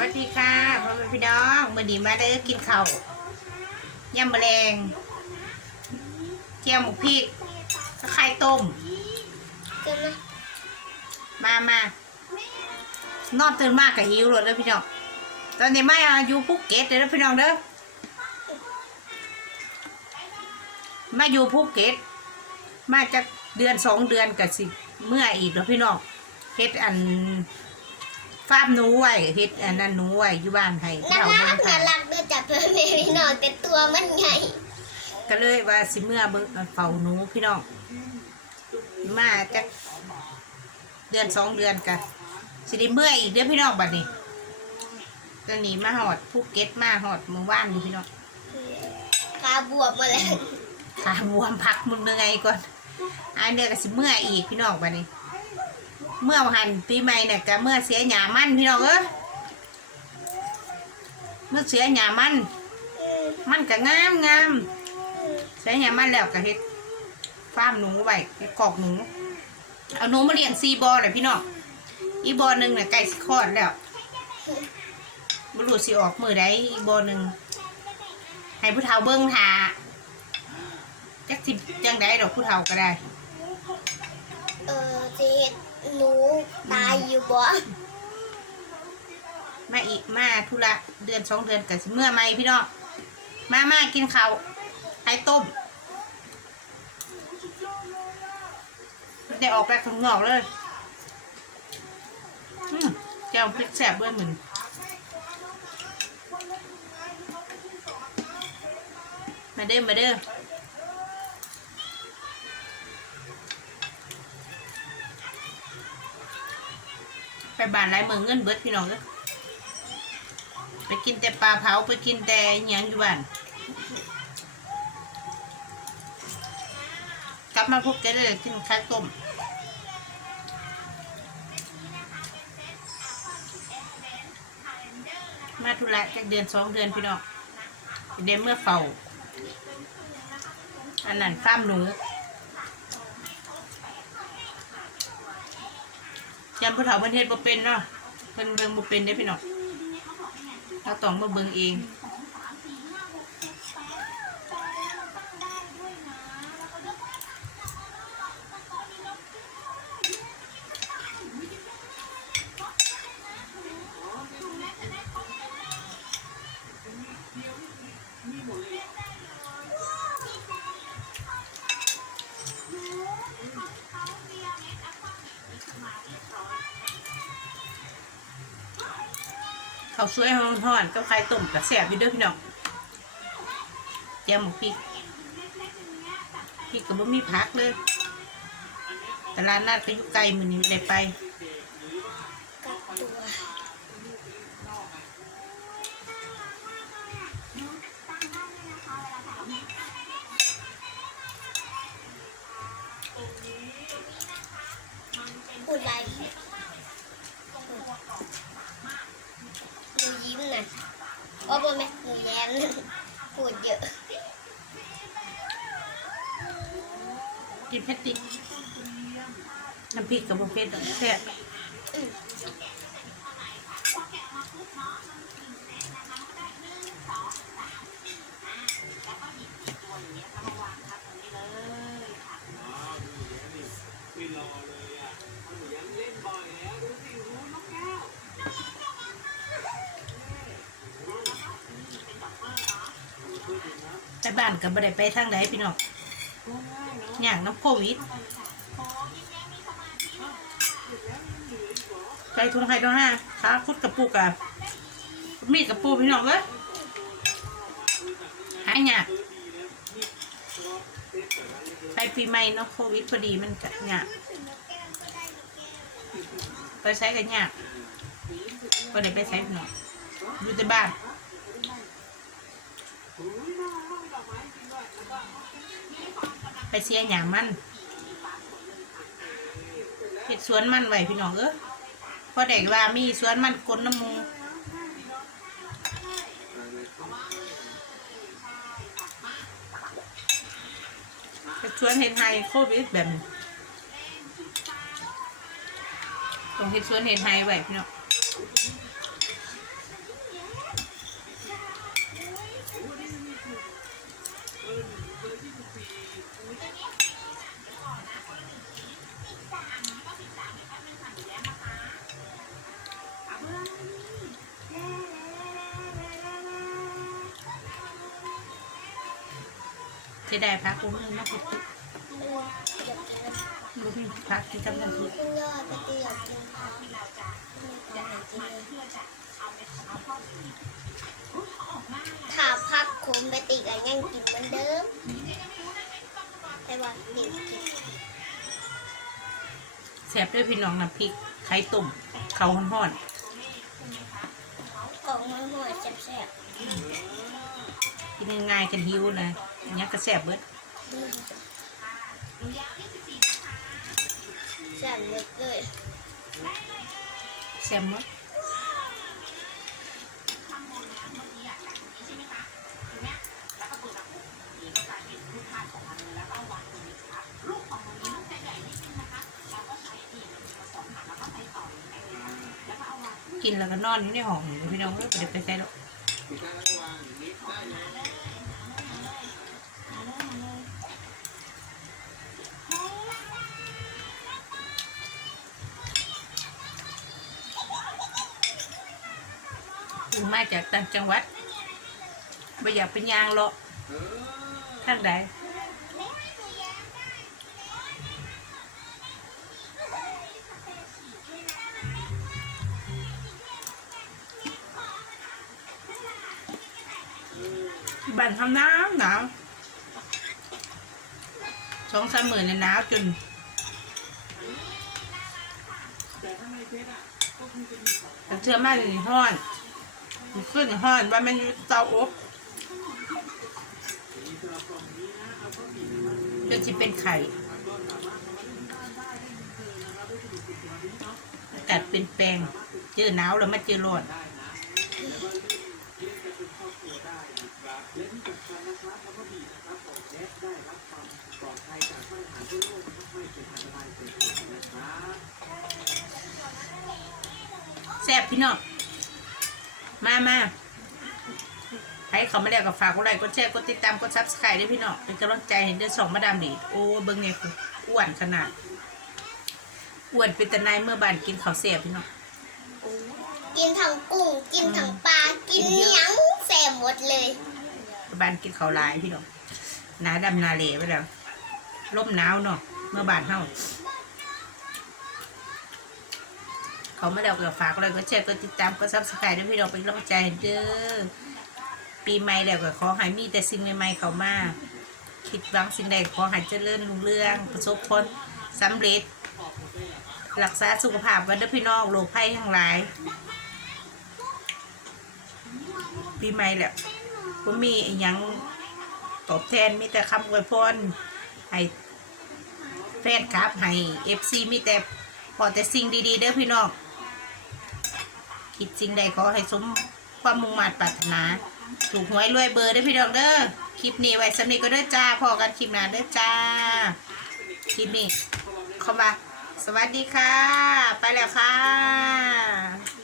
วัสดีค่ะพ่อแม่พี่น้องมื่อนี้มาเด้อกินข้าวย่ำแมลงเจียวหมูพริกตะไคร้ต้มกันนะมามานอนตื่นมากกับหิวเลยเด้อพี่น้อง ตอนนี้มาอยู่ภูเก็ตเด้อพี่น้องเด้อมาอยู่ภูเก็ต มาจากเดือนสองเดือนกับสิเมื่ออีกแล้วพี่น้องเฮ็ดอัน ฟาร์มหนูไว้เฮ็ดอันนั้นหนูไว้อยู่บ้านให้น่าเจ้ารัเบิ่กงน่าค่ะรักด้วยจับเพื่อนแม่พี่น้องแต่ตัวมันใหญ่ก็เลยว่าสิเมื่อเบิ่งเฝ้าหนูพี่น้องมาจากเดือนสองเดือนกะสิได้เมื่ออีกเดือนพี่น้องบัดนี้ตอนนี้มาหอดภูเก็ตมาหอดเมืองว่านอยู่พี่น้อง ขาบวมมาแล้วขาบวมพักมึงยังไงก่อนอันเนี้ยก็สิเมื่ออีกพี่น้องบัดนี้ เมื่อวันปีใหม่เนี่ยก็เมื่อเสียหยามันพี่น้องเอ้ยเมื่อเสียหยามัน มันก็งามงามเสียหยามันแล้วก็เฮ็ดฟาร์มหนูไว้เฮ็ดกอกหนูเอาหนูมาเลี้ยงซีบอเลยพี่น้องอีบอหนึ่งเนี่ยใกล้สิคลอดแล้วบ่รู้สิออกมือใดอีบอหนึ่งให้ผู้เฒ่าเบิ่งหาจักสิจังได้ดอกผู้เฒ่าก็ได้ หนูตายอยู่บ่มาอีกมาธุระเดือนสองเดือนกับเมื่อไหมพี่น้องมามากินข้าวไข่ต้มได้ออกไปข้างนอกเลยอืมเจ้าพริกแสบด้วยเหมือนมาเด้อมาเด้อ ไปบ้านไรเมืองเงินเบิดพี่น้องเอ้ยไปกินแต่ปลาเผาไปกินแต่หยังอยู่บ้านกลับมาพบกันได้เลยกินข้าวต้มมาธุระจากเดือนสองเดือนพี่น้องเดนเมื่อเฝ้าอันนั้นฟามหนู ยันผู้เฒ่าเพิ่นเฮ็ดบ่เป็นเนาะเพิ่นเบิ่งบ่เป็นเด้พี่น้องเราต้องมาเบิ่งเอง ข้าวสวยห้อนๆกับไข่ต้มกับแซ่บอยู่เด้อพี่น้องแจ่วหมกพริกพริกกับบะหมี่ผักเลยตลาดนัดก็อยู่ไกลมือนี้ไม่ได้ไป แม่หนูแย้มน่ะพูดเยอะ กินแพตติน้ำพริกกับบ่เผ็ดดอกแซ่บ บ้านก็บ่ได้ไปทางไหนพี่น้องอย่างน้ำโควิดใจทุนไห้ต้องห้าขาคุดกระปุกอะมีดกระปูพี่น้องเลยหายยากไปปีใหม่เนาะโควิดพอดีมันจะยากไปใช้กันยากก็ได้ไปใช้พี่น้องอยู่แต่บ้าน ไปเสียหยางมันเห็ดสวนมันไหวพี่น้องเออพอเด็กว่ามีสวนมันกลน้ำมูเห็ดสวนเห็ดไฮโควิดแบบนี้ต้องเห็ดสวนเห็ดไฮไหวพี่น้อง จะได้พักกุ้งนึงนะคุณเอออยากกินน้ำลูกพี่พักที่ทำทันทีคุณยอดไปตีอยากกินผักไม่อยากกินเลยถ้าพักขมไปตีกันยังกินเหมือนเดิมไอ้วันติกินแซ่บด้วยพี่น้องน้ำพริกไข่ตุ่มเขาห่อนกล่องมันห่วยแซ่บๆกินง่ายๆกันหิวเลย อันนี้ก็แซ่บเบิดๆอืมแซ่บเยอะเลยแซ่บหมดกินแล้วก็นอนอยู่ในห้องนี่พี่น้องไม่ได้ไปใช้หรอก มาจากต่างจังหวัดไม่อยากเป็นยางหรอกทางใดบ้านทำนาวหนาวสองสามหมื่นในหนาวจนแต่เชื่อมั่นในห้อน ขึ้นห้อนว่ามันอยู่เตาอบจนจะเป็นไข่อากาศเป็นแปลง เจอหนาวแล้วมาเจอร้อนแซ่บพี่น้อง มามาใครเขาไม่ได้ก็ฝากกดไลค์กดแชร์กดติดตามกดซับสไครต์ด้วยพี่น้องเป็นกำลังใจให้เดือนสองมาดามดีโอ้เบิ้งไงคุณอ้วนขนาดอ้วนเป็นตะนายเมื่อบานกินข้าวเสียพี่น้องกินทั้งกุ้งกินทั้งปลากินหยังแซ่บหมดเลยบานกินข้าวหลายพี่น้องหนาดำหนาเหลไปแล้วร่มหนาวเนาะเมื่อบานเฮา เขาไม่ได้ก็ฝากกดไลค์กดแชร์กดติดตามกดซับสไครต์ด้วยพี่น้องเป็นกำลังใจเด้อปีใหม่แล้วก็ขอให้มีแต่สิ่งใหม่ๆเข้ามาคิดหวังสิ่งใดขอให้เจริญรุ่งเรืองประสบผลสำเร็จรักษาสุขภาพกันเด้อพี่น้องโรคภัยทั้งหลาย ปีใหม่แหละผมมีอหยังตอบแทนมีแต่คำอวยพรให้แฟนคลับให้เอฟซีมีแต่พอแต่สิ่งดีๆเด้อพี่น้อง คิดสิ่งใดขอให้สมความมุ่งมั่นปรารถนา ถูกหวยรวยเบอร์ได้พี่ดองเด้อคลิปนี้ไว้สำนีก็ด้วยจ้าพอกันคลิปหน้าด้วยจ้าคลิปนี้เข้ามาสวัสดีค่ะ ไปแล้วค่ะ